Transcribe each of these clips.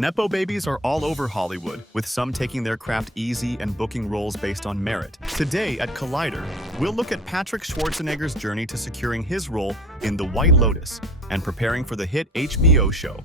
Nepo babies are all over Hollywood, with some taking their craft easy and booking roles based on merit. Today at Collider, we'll look at Patrick Schwarzenegger's journey to securing his role in The White Lotus and preparing for the hit HBO show.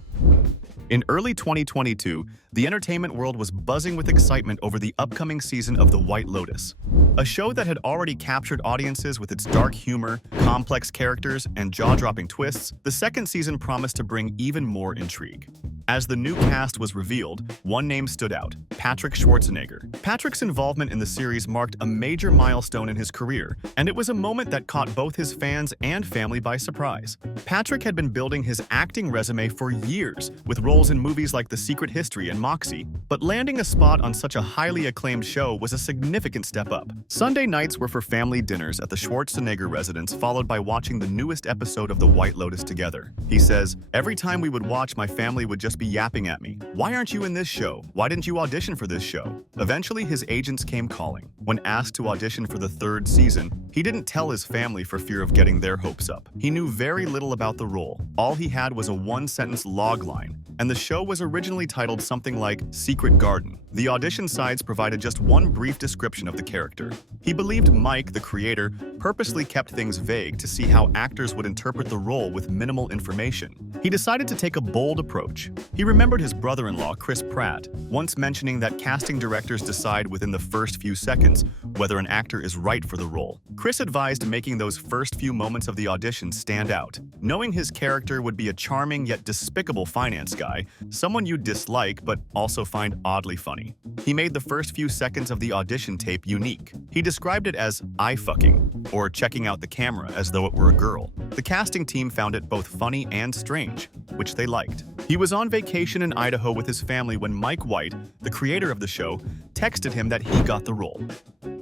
In early 2022, the entertainment world was buzzing with excitement over the upcoming season of The White Lotus, a show that had already captured audiences with its dark humor, complex characters, and jaw-dropping twists. The second season promised to bring even more intrigue. As the new cast was revealed, one name stood out: Patrick Schwarzenegger. Patrick's involvement in the series marked a major milestone in his career, and it was a moment that caught both his fans and family by surprise. Patrick had been building his acting resume for years, with roles in movies like The Secret History and Moxie, but landing a spot on such a highly acclaimed show was a significant step up. Sunday nights were for family dinners at the Schwarzenegger residence, followed by watching the newest episode of The White Lotus together. He says, "Every time we would watch, my family would just be yapping at me. Why aren't you in this show? Why didn't you audition for this show?" Eventually, his agents came calling. When asked to audition for the third season, he didn't tell his family for fear of getting their hopes up. He knew very little about the role. All he had was a one-sentence log line, and the show was originally titled something like Secret Garden. The audition sites provided just one brief description of the character. He believed Mike, the creator, purposely kept things vague to see how actors would interpret the role with minimal information. He decided to take a bold approach. He remembered his brother-in-law, Chris Pratt, once mentioning that casting directors decide within the first few seconds whether an actor is right for the role. Chris advised making those first few moments of the audition stand out. Knowing his character would be a charming yet despicable finance guy, someone you'd dislike but also find oddly funny. He made the first few seconds of the audition tape unique. He described it as eye-fucking, or checking out the camera as though it were a girl. The casting team found it both funny and strange, which they liked. He was on vacation in Idaho with his family when Mike White, the creator of the show, texted him that he got the role.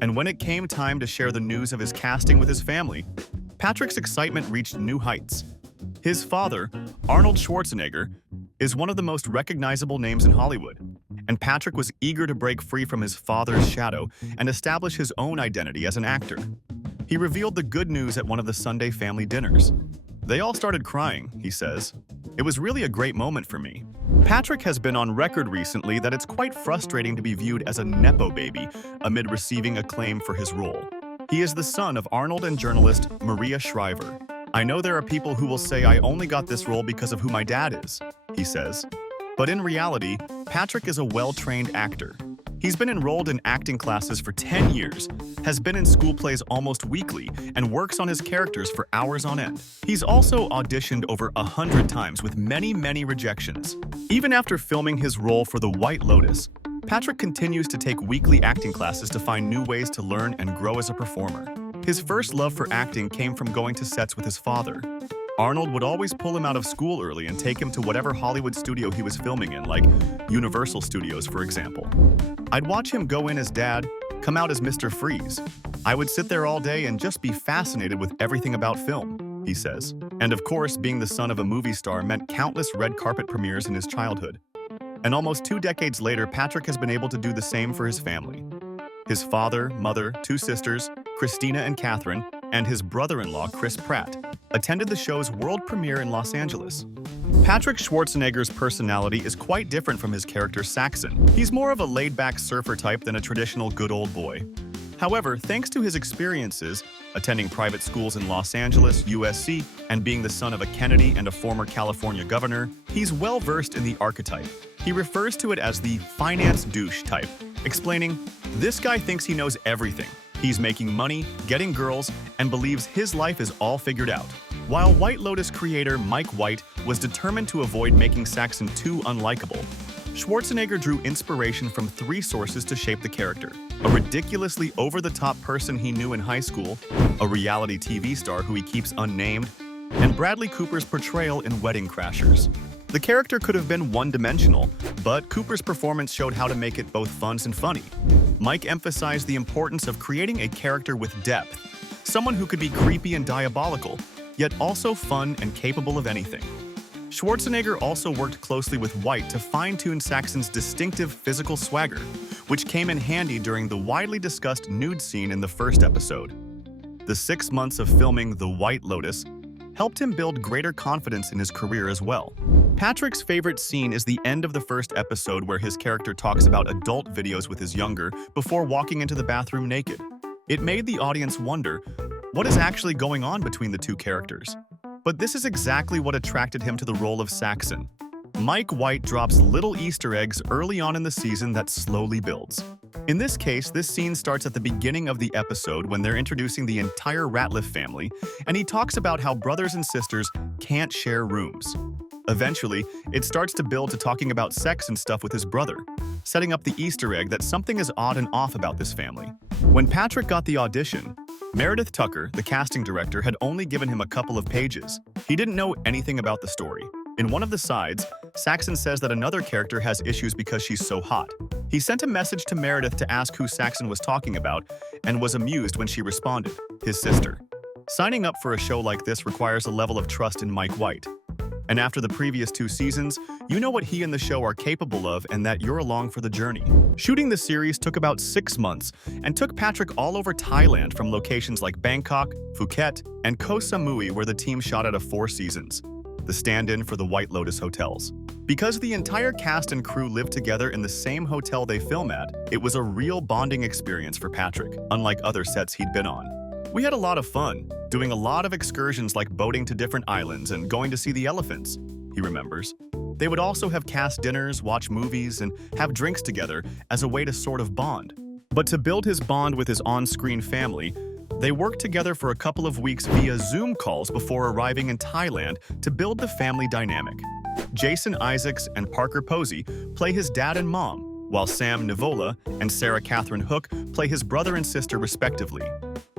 And when it came time to share the news of his casting with his family, Patrick's excitement reached new heights. His father, Arnold Schwarzenegger, is one of the most recognizable names in Hollywood, and Patrick was eager to break free from his father's shadow and establish his own identity as an actor. He revealed the good news at one of the Sunday family dinners. "They all started crying," he says. "It was really a great moment for me." Patrick has been on record recently that it's quite frustrating to be viewed as a Nepo baby amid receiving acclaim for his role. He is the son of Arnold and journalist Maria Shriver. "I know there are people who will say I only got this role because of who my dad is," he says. But in reality, Patrick is a well-trained actor. He's been enrolled in acting classes for 10 years, has been in school plays almost weekly, and works on his characters for hours on end. He's also auditioned over 100 times with many rejections. Even after filming his role for The White Lotus, Patrick continues to take weekly acting classes to find new ways to learn and grow as a performer. His first love for acting came from going to sets with his father. Arnold would always pull him out of school early and take him to whatever Hollywood studio he was filming in, like Universal Studios, for example. "I'd watch him go in as Dad, come out as Mr. Freeze. I would sit there all day and just be fascinated with everything about film," he says. And of course, being the son of a movie star meant countless red carpet premieres in his childhood. And almost 2 decades later, Patrick has been able to do the same for his family. His father, mother, 2 sisters, Christina and Catherine, and his brother-in-law, Chris Pratt, attended the show's world premiere in Los Angeles. Patrick Schwarzenegger's personality is quite different from his character Saxon. He's more of a laid-back surfer type than a traditional good old boy. However, thanks to his experiences, attending private schools in Los Angeles, USC, and being the son of a Kennedy and a former California governor, he's well-versed in the archetype. He refers to it as the finance douche type, explaining, "This guy thinks he knows everything. He's making money, getting girls, and believes his life is all figured out." While White Lotus creator Mike White was determined to avoid making Saxon too unlikable, Schwarzenegger drew inspiration from 3 sources to shape the character: a ridiculously over-the-top person he knew in high school, a reality TV star who he keeps unnamed, and Bradley Cooper's portrayal in Wedding Crashers. The character could have been one-dimensional, but Cooper's performance showed how to make it both fun and funny. Mike emphasized the importance of creating a character with depth, someone who could be creepy and diabolical, yet also fun and capable of anything. Schwarzenegger also worked closely with White to fine-tune Saxon's distinctive physical swagger, which came in handy during the widely discussed nude scene in the first episode. The 6 months of filming The White Lotus helped him build greater confidence in his career as well. Patrick's favorite scene is the end of the first episode where his character talks about adult videos with his younger before walking into the bathroom naked. It made the audience wonder, what is actually going on between the two characters? But this is exactly what attracted him to the role of Saxon. Mike White drops little Easter eggs early on in the season that slowly builds. In this case, this scene starts at the beginning of the episode when they're introducing the entire Ratliff family, and he talks about how brothers and sisters can't share rooms. Eventually, it starts to build to talking about sex and stuff with his brother, setting up the Easter egg that something is odd and off about this family. When Patrick got the audition, Meredith Tucker, the casting director, had only given him a couple of pages. He didn't know anything about the story. In one of the sides, Saxon says that another character has issues because she's so hot. He sent a message to Meredith to ask who Saxon was talking about and was amused when she responded, his sister. Signing up for a show like this requires a level of trust in Mike White. And after the previous 2 seasons, you know what he and the show are capable of and that you're along for the journey. Shooting the series took about 6 months and took Patrick all over Thailand from locations like Bangkok, Phuket, and Koh Samui where the team shot out of 4 seasons, the stand-in for the White Lotus hotels. Because the entire cast and crew lived together in the same hotel they film at, it was a real bonding experience for Patrick, unlike other sets he'd been on. We had a lot of fun, doing a lot of excursions like boating to different islands and going to see the elephants, he remembers. They would also have cast dinners, watch movies, and have drinks together as a way to sort of bond. But to build his bond with his on-screen family, they worked together for a couple of weeks via Zoom calls before arriving in Thailand to build the family dynamic. Jason Isaacs and Parker Posey play his dad and mom, while Sam Nivola and Sarah Catherine Hook play his brother and sister respectively.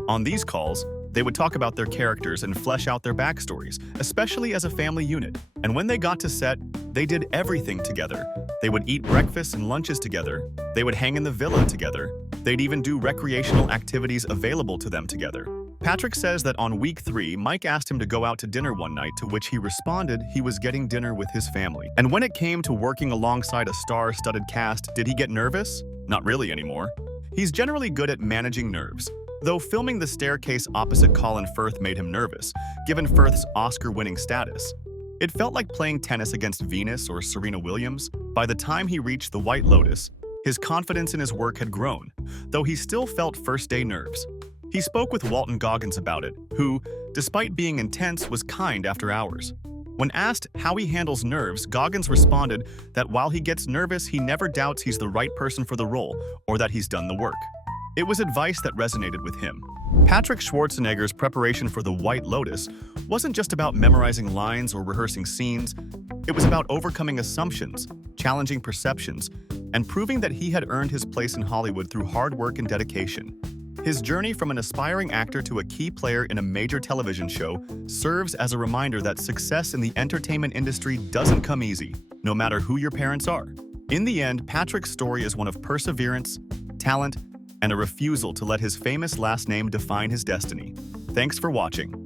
On these calls, they would talk about their characters and flesh out their backstories, especially as a family unit. And when they got to set, they did everything together. They would eat breakfasts and lunches together. They would hang in the villa together. They'd even do recreational activities available to them together. Patrick says that on week 3, Mike asked him to go out to dinner one night, to which he responded he was getting dinner with his family. And when it came to working alongside a star-studded cast, did he get nervous? Not really anymore. He's generally good at managing nerves. Though filming the staircase opposite Colin Firth made him nervous, given Firth's Oscar-winning status. It felt like playing tennis against Venus or Serena Williams. By the time he reached the White Lotus, his confidence in his work had grown, though he still felt first-day nerves. He spoke with Walton Goggins about it, who, despite being intense, was kind after hours. When asked how he handles nerves, Goggins responded that while he gets nervous, he never doubts he's the right person for the role or that he's done the work. It was advice that resonated with him. Patrick Schwarzenegger's preparation for the White Lotus wasn't just about memorizing lines or rehearsing scenes. It was about overcoming assumptions, challenging perceptions, and proving that he had earned his place in Hollywood through hard work and dedication. His journey from an aspiring actor to a key player in a major television show serves as a reminder that success in the entertainment industry doesn't come easy, no matter who your parents are. In the end, Patrick's story is one of perseverance, talent, and a refusal to let his famous last name define his destiny. Thanks for watching.